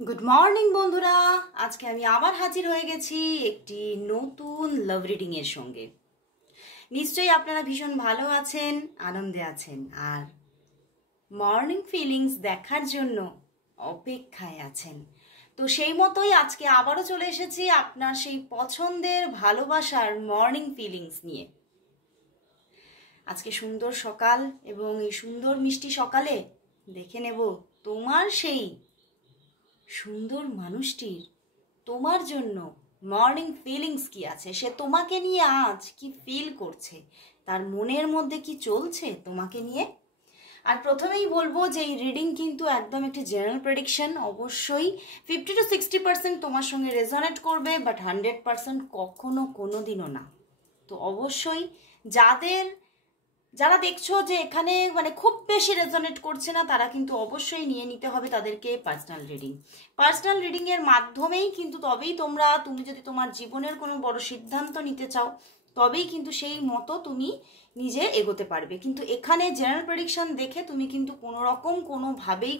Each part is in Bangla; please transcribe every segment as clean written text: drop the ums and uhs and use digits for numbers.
গুড মর্নিং বন্ধুরা, আজকে আমি আবার হাজির হয়ে গেছি একটি নতুন লাভ রিডিং এর সঙ্গে। নিশ্চয়ই আপনারা ভীষণ ভালো আছেন, আনন্দে আছেন আর মর্নিং ফিলিংস দেখার জন্য অপেক্ষায় আছেন। তো সেই মতোই আজকে আবারও চলে এসেছি আপনার সেই পছন্দের ভালোবাসার মর্নিং ফিলিংস নিয়ে। আজকে সুন্দর সকাল এবং এই সুন্দর মিষ্টি সকালে দেখে নেব তোমার সেই সুন্দর মানুষটির তোমার জন্য মর্নিং ফিলিংস কি আছে, সে তোমাকে নিয়ে আজ কি ফিল করছে, তার মনের মধ্যে কি চলছে তোমাকে নিয়ে। আর প্রথমেই বলবো যে এই রিডিং কিন্তু একদম একটি জেনারেল প্রেডিকশন। অবশ্যই 50 to 60% তোমার সঙ্গে রেজোনেট করবে, বাট 100% কখনো কোনো দিনও না। তো অবশ্যই যারা দেখছো যে এখানে খুব বেশি রেজোনেট করছে না, তারা কিন্তু অবশ্যই নিয়ে নিতে হবে তাদেরকে পার্সোনাল রিডিং এর মাধ্যমেই কিন্তু তুমি যদি তোমার জীবনের কোনো বড় সিদ্ধান্ত নিতে চাও তবেই কিন্তু সেই মতো তুমি নিজে এগোতে পারবে। কিন্তু এখানে জেনারেল প্রেডিকশন দেখে তুমি কিন্তু কোনোভাবেই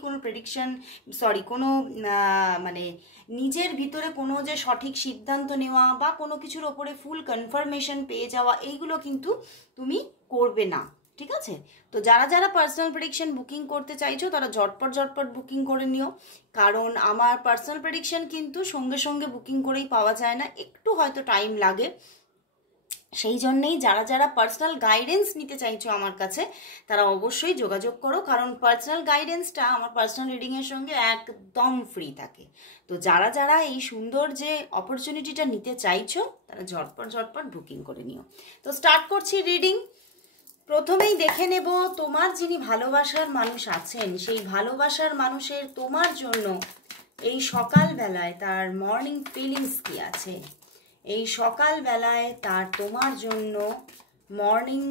নিজের ভিতরে কোনো যে সঠিক সিদ্ধান্ত নেওয়া বা কোনো কিছুর ওপরে ফুল কনফার্মেশন পেয়ে যাওয়া, এইগুলো কিন্তু তুমি করবে না, ঠিক আছে? তো যারা পার্সোনাল প্রেডিকশন বুকিং করতে চাইছো তারা ঝটপট বুকিং করে নিও, কারণ আমার পার্সোনাল প্রেডিকশন কিন্তু সঙ্গে সঙ্গে বুকিং করেই পাওয়া যায় না, একটু হয়তো টাইম লাগে। সেই জন্যেই যারা পার্সোনাল গাইডেন্স নিতে চাইছো আমার কাছে তারা অবশ্যই যোগাযোগ করো, কারণ পার্সোনাল গাইডেন্সটা আমার পার্সোনাল রিডিংয়ের সঙ্গে একদম ফ্রি থাকে। তো যারা এই সুন্দর যে অপরচুনিটিটা নিতে চাইছো তারা ঝটপট বুকিং করে নিও। তো স্টার্ট করছি রিডিং। প্রথমেই দেখে নেব তোমার যিনি ভালোবাসার মানুষ আছেন সেই ভালোবাসার মানুষের তোমার জন্য এই সকালবেলায় তার মর্নিং ফিলিংস কি আছে। এই সকালবেলায় তার তোমার জন্য মর্নিং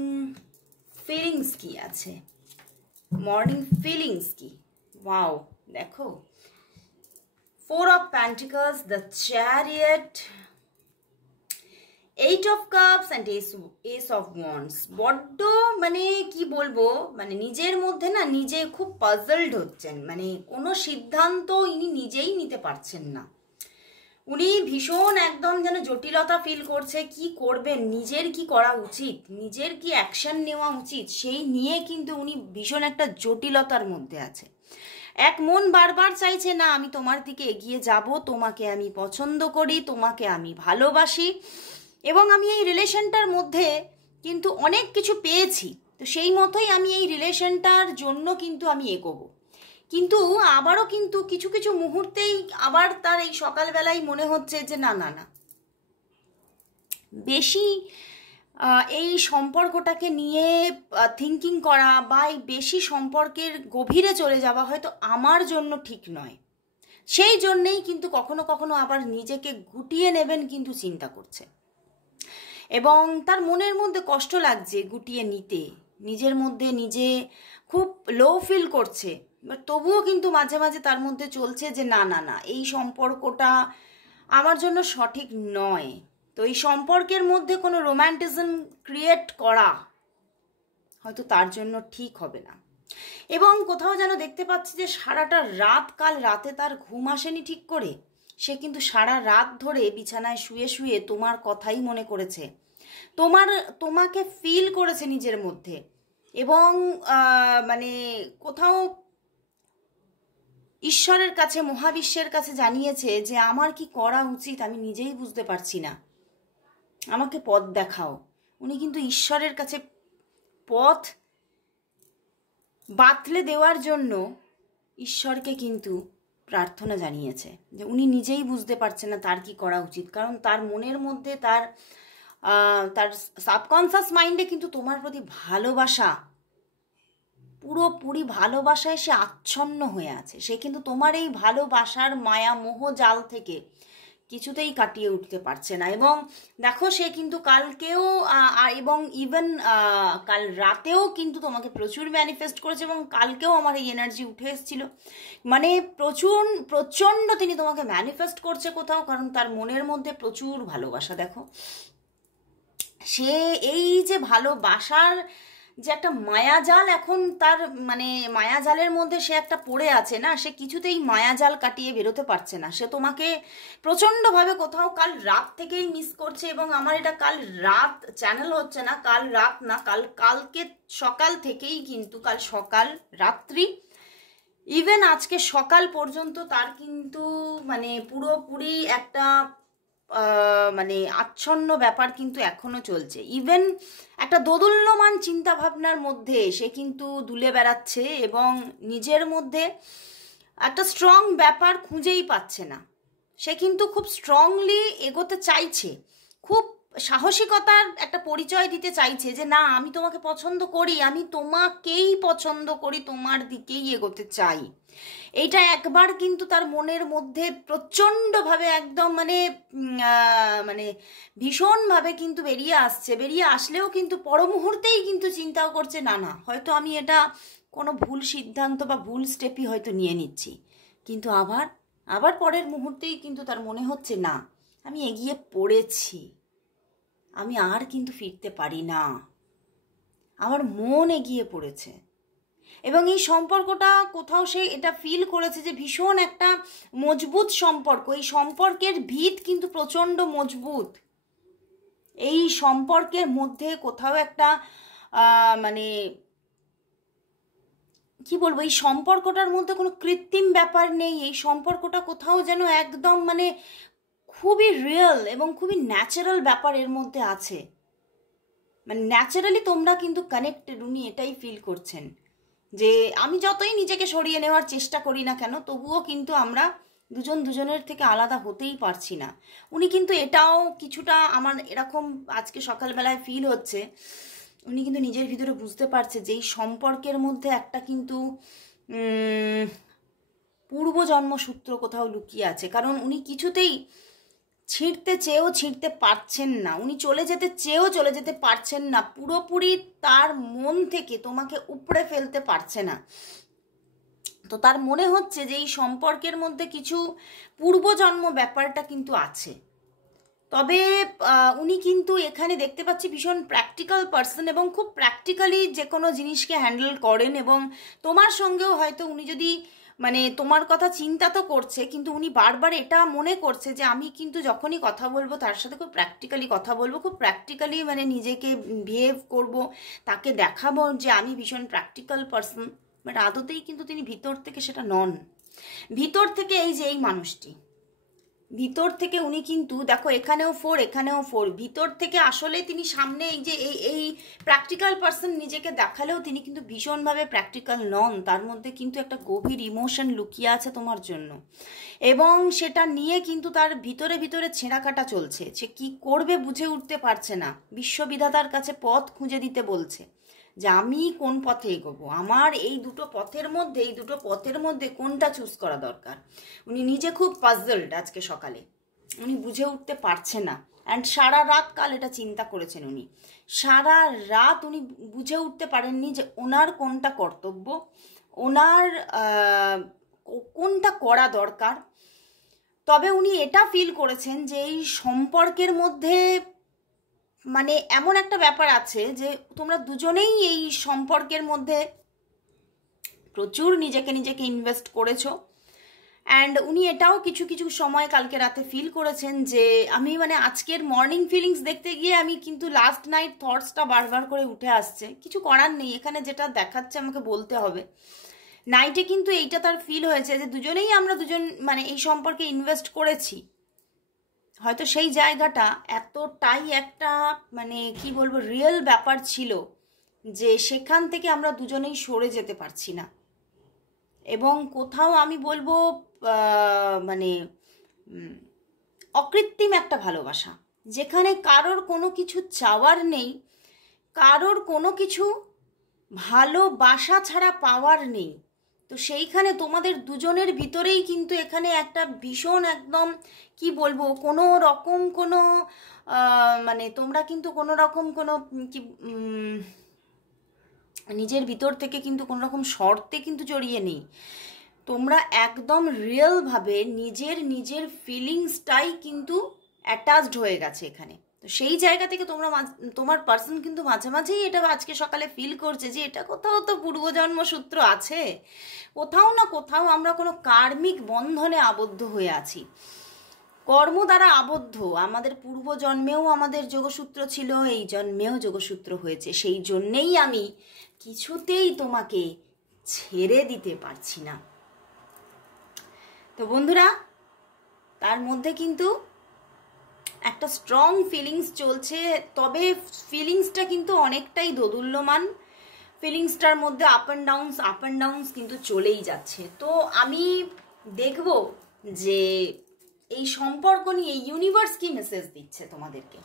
ফিলিংস কি আছে, মর্নিং ফিলিংস কি। ওয়াও, দেখো 4 of Pentacles, the Chariot, 8 of Cups and Ace of Wands। বড্ড কি বলবো, নিজের মধ্যে না নিজে খুব পাজলড হচ্ছেন, কোনো সিদ্ধান্ত ইনি নিজেই নিতে পারছেন না। উনি ভীষণ একদম যেন জটিলতা ফিল করছে, কি করবেন, নিজের কি করা উচিত, নিজের কি অ্যাকশন নেওয়া উচিত, সেই নিয়ে কিন্তু উনি ভীষণ একটা জটিলতার মধ্যে আছে। এক মন বারবার চাইছে না আমি তোমার দিকে এগিয়ে যাব, তোমাকে আমি পছন্দ করি, তোমাকে আমি ভালোবাসি এবং আমি এই রিলেশনটার মধ্যে কিন্তু অনেক কিছু পেয়েছি, তো সেই মতোই আমি এই রিলেশনটার জন্য কিন্তু আমি এগোবো। কিন্তু আবারও কিন্তু কিছু মুহূর্তেই আবার তার এই সকালবেলায় মনে হচ্ছে যে না বেশি এই সম্পর্কটাকে নিয়ে থিঙ্কিং করা বা এই বেশি সম্পর্কের গভীরে চলে যাওয়া হয়তো আমার জন্য ঠিক নয়। সেই জন্যেই কিন্তু কখনো কখনো আবার নিজেকে গুটিয়ে নেবেন কিন্তু চিন্তা করছে, এবং তার মনের মধ্যে কষ্ট লাগছে গুটিয়ে নিতে, নিজের মধ্যে নিজে খুব লো ফিল করছে, বাট তবুও কিন্তু মাঝে মাঝে তার মধ্যে চলছে যে না এই সম্পর্কটা আমার জন্য সঠিক নয়। তো এই সম্পর্কের মধ্যে কোনো রোম্যান্টিজম ক্রিয়েট করা হয়তো তার জন্য ঠিক হবে না। এবং কোথাও যেন দেখতে পাচ্ছি যে সারাটা রাত, কাল রাতে তার ঘুম আসেনি ঠিক করে, সে কিন্তু সারা রাত ধরে বিছানায় শুয়ে শুয়ে তোমার কথাই মনে করেছে, তোমাকে ফিল করেছে নিজের মধ্যে, এবং কোথাও ঈশ্বরের কাছে, মহাবিশ্বের কাছে জানিয়েছে যে আমার কি করা উচিত আমি নিজেই বুঝতে পারছি না, আমাকে পথ দেখাও। উনি কিন্তু ঈশ্বরের কাছে পথ বাতলে দেওয়ার জন্য ঈশ্বরকে কিন্তু প্রার্থনা জানিয়েছে যে উনি নিজেই বুঝতে পারছেন না তার কি করা উচিত, কারণ তার মনের মধ্যে তার সাবকনসিয়াস মাইন্ডে কিন্তু তোমার প্রতি ভালোবাসা, পুরোপুরি ভালোবাসায় সে আচ্ছন্ন হয়ে আছে। সে কিন্তু তোমার এই ভালোবাসার মায়া মোহ জাল থেকে কিছুতেই কাটিয়ে উঠতে পারছে না। এবং দেখো সে কিন্তু কালকেও এবং ইভেন কাল রাতেও কিন্তু তোমাকে প্রচুর ম্যানিফেস্ট করেছে, এবং কালকেও আমার এই এনার্জি উঠে এসেছিল, প্রচণ্ড তিনি তোমাকে ম্যানিফেস্ট করছে কোথাও, কারণ তার মনের মধ্যে প্রচুর ভালোবাসা। দেখো সে এই যে ভালোবাসার যে একটা মায়াজাল এখন তার মানে মায়াজালের মধ্যে সে একটা পড়ে আছে না, সে কিছুতেই মায়াজাল কাটিয়ে বেরোতে পারছে না। সে তোমাকে প্রচণ্ডভাবে কোথাও কাল রাত থেকেই মিস করছে, এবং আমার এটা কাল রাত চ্যানেল হচ্ছে না, কাল রাত না, কালকে সকাল থেকেই কিন্তু, কাল সকাল রাত্রি ইভেন আজকে সকাল পর্যন্ত তার কিন্তু মানে পুরোপুরি একটা মানে আচ্ছন্ন ব্যাপার কিন্তু এখনো চলছে। ইভেন একটা দোদুল্যমান চিন্তা ভাবনার মধ্যে সে কিন্তু দুলে বেড়াচ্ছে, এবং নিজের মধ্যে একটা স্ট্রং ব্যাপার খুঁজেই পাচ্ছে না। সে কিন্তু খুব স্ট্রংলি এগোতে চাইছে, খুব সাহসিকতার একটা পরিচয় দিতে চাইছে যে না, আমি তোমাকে পছন্দ করি, আমি তোমাকেই পছন্দ করি, তোমার দিকেই এগোতে চাই। এইটা একবার কিন্তু তার মনের মধ্যে প্রচণ্ডভাবে একদম মানে মানে ভীষণভাবে কিন্তু বেরিয়ে আসছে। বেরিয়ে আসলেও কিন্তু পর মুহূর্তেই কিন্তু চিন্তাও করছে না না, হয়তো আমি এটা কোনো ভুল সিদ্ধান্ত বা ভুল স্টেপই হয়তো নিয়ে নিচ্ছি। কিন্তু আবার আবার পরের মুহূর্তেই কিন্তু তার মনে হচ্ছে না, আমি এগিয়ে পড়েছি, আমি আর কিন্তু ফিরতে পারি না, আমার মন এগিয়ে পড়েছে। এবং এই সম্পর্কটা কোথাও সে এটা ফিল করেছে যে ভীষণ একটা মজবুত সম্পর্ক, এই সম্পর্কের ভিত কিন্তু প্রচণ্ড মজবুত। এই সম্পর্কের মধ্যে কোথাও একটা মানে কি বলবো, এই সম্পর্কটার মধ্যে কোনো কৃত্রিম ব্যাপার নেই। এই সম্পর্কটা কোথাও যেন একদম মানে খুবই রিয়েল এবং খুবই ন্যাচারাল ব্যাপার এর মধ্যে আছে। মানে ন্যাচারালি তোমরা কিন্তু কানেক্টেড, উনি এটাই ফিল করছেন যে আমি যতই নিজেকে সরিয়ে নেওয়ার চেষ্টা করি না কেন, তবুও কিন্তু আমরা দুজন দুজনের থেকে আলাদা হতেই পারছি না। উনি কিন্তু এটাও কিছুটা আমার এরকম আজকে সকালবেলায় ফিল হচ্ছে, উনি কিন্তু নিজের ভিতরে বুঝতে পারছে যে এই সম্পর্কের মধ্যে একটা কিন্তু পূর্বজন্ম সূত্র কোথাও লুকিয়ে আছে। কারণ উনি কিছুতেই ছিঁড়তে চেয়েও ছিঁড়তে পারছেন না, উনি চলে যেতে চেয়েও চলে যেতে পারছেন না, পুরোপুরি তার মন থেকে তোমাকে উপড়ে ফেলতে পারছে না। তো তার মনে হচ্ছে যে এই সম্পর্কের মধ্যে কিছু পূর্বজন্ম ব্যাপারটা কিন্তু আছে। তবে উনি কিন্তু এখানে দেখতে পাচ্ছি ভীষণ প্র্যাকটিক্যাল পার্সন, এবং খুব প্র্যাকটিক্যালি যে কোনো জিনিসকে হ্যান্ডেল করেন। এবং তোমার সঙ্গেও হয়তো উনি যদি মানে তোমার কথা চিন্তা তো করছে, কিন্তু উনি বারবার এটা মনে করছে যে আমি কিন্তু যখনই কথা বলবো তার সাথে খুব প্র্যাকটিক্যালি কথা বলবো, খুব প্র্যাকটিক্যালি মানে নিজেকে বিহেভ করব, তাকে দেখাবো যে আমি ভীষণ প্র্যাকটিক্যাল পার্সন। বাট আদতেই কিন্তু তিনি ভিতর থেকে সেটা নন। ভিতর থেকে এই যে এই মানুষটি, ভিতর থেকে উনি কিন্তু দেখো এখানেও 4 এখানেও 4, ভিতর থেকে আসলে তিনি সামনে এই যে এই প্র্যাকটিক্যাল পার্সন নিজেকে দেখালেও তিনি কিন্তু ভীষণভাবে প্র্যাকটিক্যাল নন। তার মধ্যে কিন্তু একটা গভীর ইমোশন লুকিয়ে আছে তোমার জন্য, এবং সেটা নিয়ে কিন্তু তার ভিতরে ভিতরে ছেঁড়াকাটা চলছে। সে কি করবে বুঝে উঠতে পারছে না, বিশ্ববিধাতার কাছে পথ খুঁজে দিতে বলছে যে আমি কোন পথে এগোবো, আমার এই দুটো পথের মধ্যে কোনটা চুজ করা দরকার। উনি নিজে খুব পাজলড আজকে সকালে, উনি বুঝে উঠতে পারছে না। অ্যান্ড সারা রাত কাল এটা চিন্তা করেছেন উনি, সারা রাত উনি বুঝে উঠতে পারেননি যে ওনার কোনটা কর্তব্য, ওনার কোনটা করা দরকার। তবে উনি এটা ফিল করেছেন যে এই সম্পর্কের মধ্যে মানে এমন একটা ব্যাপার আছে যে তোমরা দুজনেই এই সম্পর্কের মধ্যে প্রচুর নিজেকে ইনভেস্ট করেছো। অ্যান্ড উনি এটাও কিছু কিছু সময় কালকে রাতে ফিল করেছেন যে আমি মানে আজকের মর্নিং ফিলিংস দেখতে গিয়ে আমি কিন্তু লাস্ট নাইট থটসটা বারবার করে উঠে আসছে। কিছু করার নেই, এখানে যেটা দেখাচ্ছে আমাকে বলতে হবে। নাইটে কিন্তু এইটা তার ফিল হয়েছে যে দুজনেই আমরা মানে এই সম্পর্কে ইনভেস্ট করেছি। হয়তো সেই জায়গাটা এতটাই একটা মানে কি বলবো রিয়েল ব্যাপার ছিল যে সেখান থেকে আমরা দুজনেই সরে যেতে পারছি না। এবং কোথাও আমি বলবো মানে অকৃত্রিম একটা ভালোবাসা, যেখানে কারোর কোনো কিছু চাওয়ার নেই, কারোর কোনো কিছু ভালোবাসা ছাড়া পাওয়ার নেই। তো সেইখানে তোমাদের দুজনের ভিতরেই কিন্তু এখানে একটা ভীষণ একদম কি বলবো কোনো রকম কোনো মানে তোমরা কিন্তু কোনো রকম কোনো কি নিজের ভিতর থেকে কিন্তু কোনো রকম শর্তে কিন্তু জড়িয়ে নেই। তোমরা একদম রিয়েলভাবে নিজের ফিলিংসটাই কিন্তু অ্যাটাচড হয়ে গেছে এখানে। তো তো সেই জায়গা থেকে তোমার পার্সন কিন্তু মাঝে মাঝেই এটা আজকে সকালে ফিল করছে যে এটা কোথাও তো পূর্বজন্ম সূত্র আছে, কোথাও না কোথাও আমরা কোনো কার্মিক বন্ধনে আবদ্ধ হয়ে আছি, কর্ম দ্বারা আবদ্ধ। আমাদের পূর্বজন্মেও আমাদের যোগসূত্র ছিল, এই জন্মেও যোগসূত্র হয়েছে। সেই জন্যেই আমি কিছুতেই তোমাকে ছেড়ে দিতে পারছি না। তো বন্ধুরা, তার মধ্যে কিন্তু একটা স্ট্রং ফিলিংস চলছে, তবে ফিলিংসটা কিন্তু অনেকটাই দোদুল্যমান। ফিলিংসটার মধ্যে আপ অ্যান্ড ডাউনস কিন্তু চলেই যাচ্ছে। তো আমি দেখব যে এই সম্পর্ক নিয়ে ইউনিভার্স কি মেসেজ দিচ্ছে তোমাদেরকে,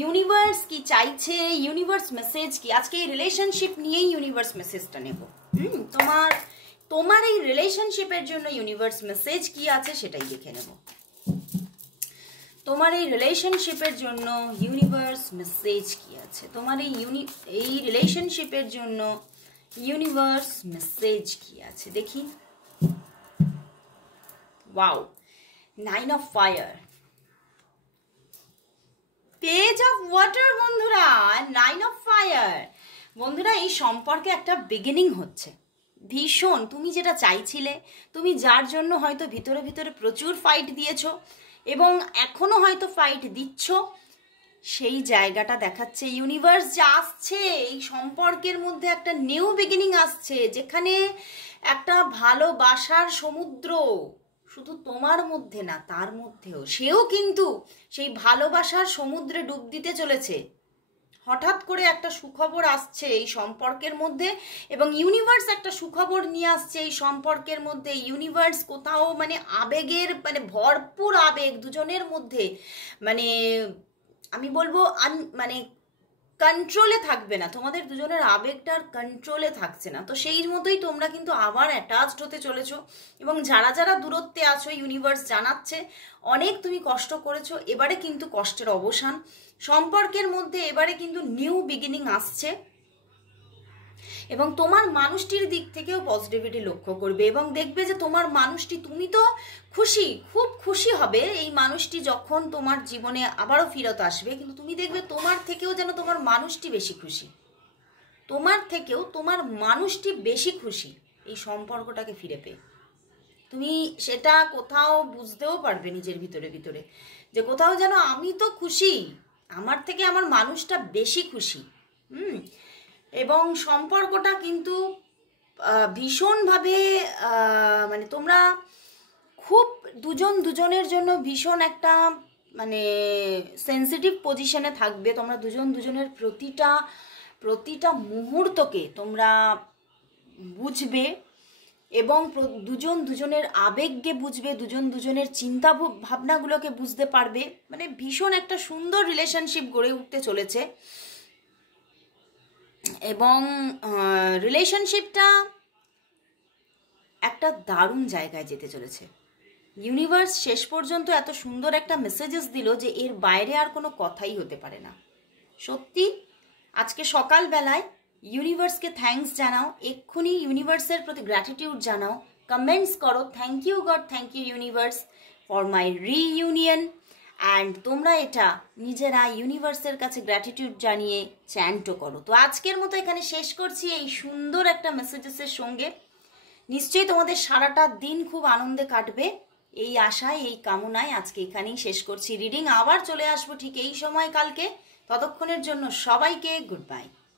ইউনিভার্স কি চাইছে, ইউনিভার্স মেসেজ কি। আজকে এই রিলেশনশিপ নিয়েই ইউনিভার্স মেসেজটা নেব। তোমার এই রিলেশনশিপের জন্য ইউনিভার্স মেসেজ কি আছে সেটাই দেখে নেব। তোমার এই রিলেশনশিপের জন্য ইউনিভার্স মেসেজ কি আছে, তোমার এই রিলেশনশিপের জন্য ইউনিভার্স মেসেজ কি আছে দেখি। Wow, 9 of Fire, Page of Water বন্ধুরা, 9 of Fire। বন্ধুরা, এই সম্পর্কে একটা বিগিনিং হচ্ছে ভীষণ। তুমি যেটা চাইছিলে, তুমি যার জন্য হয়তো ভিতরে ভিতরে প্রচুর ফাইট দিয়েছো এবং এখনো হয়তো ফাইট দিচ্ছ, সেই জায়গাটা দেখাচ্ছে ইউনিভার্স। যা আসছে এই সম্পর্কের মধ্যে একটা নিউ বিগিনিং আসছে, যেখানে একটা ভালোবাসার সমুদ্র শুধু তোমার মধ্যে না, তার মধ্যেও, সেও কিন্তু সেই ভালোবাসার সমুদ্রে ডুব দিতে চলেছে। হঠাৎ করে একটা সুখবর আসছে এই সম্পর্কের মধ্যে, এবং ইউনিভার্স একটা সুখবর নিয়ে আসছে এই সম্পর্কের মধ্যে। ইউনিভার্স কোথাও মানে আবেগের মানে ভরপুর আবেগ দুজনের মধ্যে, মানে আমি বলবো মানে কন্ট্রোলে থাকবে না, তোমাদের দুজনের আবেগটার কন্ট্রোলে থাকছে না। তো সেই মতোই তোমরা কিন্তু আবার অ্যাটাচড হতে চলেছো, এবং যারা যারা দূরত্বে আছো ইউনিভার্স জানাচ্ছে অনেক তুমি কষ্ট করেছো, এবারে কিন্তু কষ্টের অবসান। সম্পর্কের মধ্যে এবারে কিন্তু নিউ বিগিনিং আসছে, এবং তোমার মানুষটির দিক থেকেও পজিটিভিটি লক্ষ্য করবে, এবং দেখবে যে তোমার মানুষটি, তুমি তো খুশি, খুব খুশি হবে এই মানুষটি যখন তোমার জীবনে আবারও ফিরত আসবে, কিন্তু তুমি দেখবে তোমার থেকেও যেন তোমার মানুষটি বেশি খুশি, তোমার থেকেও তোমার মানুষটি বেশি খুশি এই সম্পর্কটাকে ফিরে পেয়ে। তুমি সেটা কোথাও বুঝতেও পারবে নিজের ভিতরে ভিতরে, যে কোথাও যেন আমি তো খুশি, আমার থেকে আমার মানুষটা বেশি খুশি। এবং সম্পর্কটা কিন্তু ভীষণভাবে মানে তোমরা খুব দুজনের জন্য ভীষণ একটা মানে সেন্সিটিভ পজিশনে থাকবে। তোমরা দুজনের প্রতিটা মুহূর্তকে তোমরা বুঝবে, এবং দুজনের আবেগকে বুঝবে, দুজনের চিন্তা ভাবনাগুলোকে বুঝতে পারবে। মানে ভীষণ একটা সুন্দর রিলেশনশিপ গড়ে উঠতে চলেছে, এবং রিলেশনশিপটা একটা দারুণ জায়গায় যেতে চলেছে। ইউনিভার্স শেষ পর্যন্ত এত সুন্দর একটা মেসেজেস দিল যে এর বাইরে আর কোনো কথাই হতে পারে না। সত্যি আজকে সকালবেলায় ইউনিভার্সকে থ্যাঙ্কস জানাও, এক্ষুনি ইউনিভার্সের প্রতি গ্র্যাটিটিউড জানাও, কমেন্টস করো, thank you God, thank you universe for my reunion. And তোমরা এটা নিজেরা ইউনিভার্সের কাছে গ্র্যাটিটিউড জানিয়ে চ্যান্টও করো। তো আজকের মতো এখানে শেষ করছি এই সুন্দর একটা মেসেজেসের সঙ্গে। নিশ্চয়ই তোমাদের সারাটা দিন খুব আনন্দে কাটবে, এই আশায়, এই কামনায় আজকে এখানেই শেষ করছি রিডিং। আবার চলে আসবো ঠিক এই সময় কালকে। ততক্ষণের জন্য সবাইকে গুড বাই।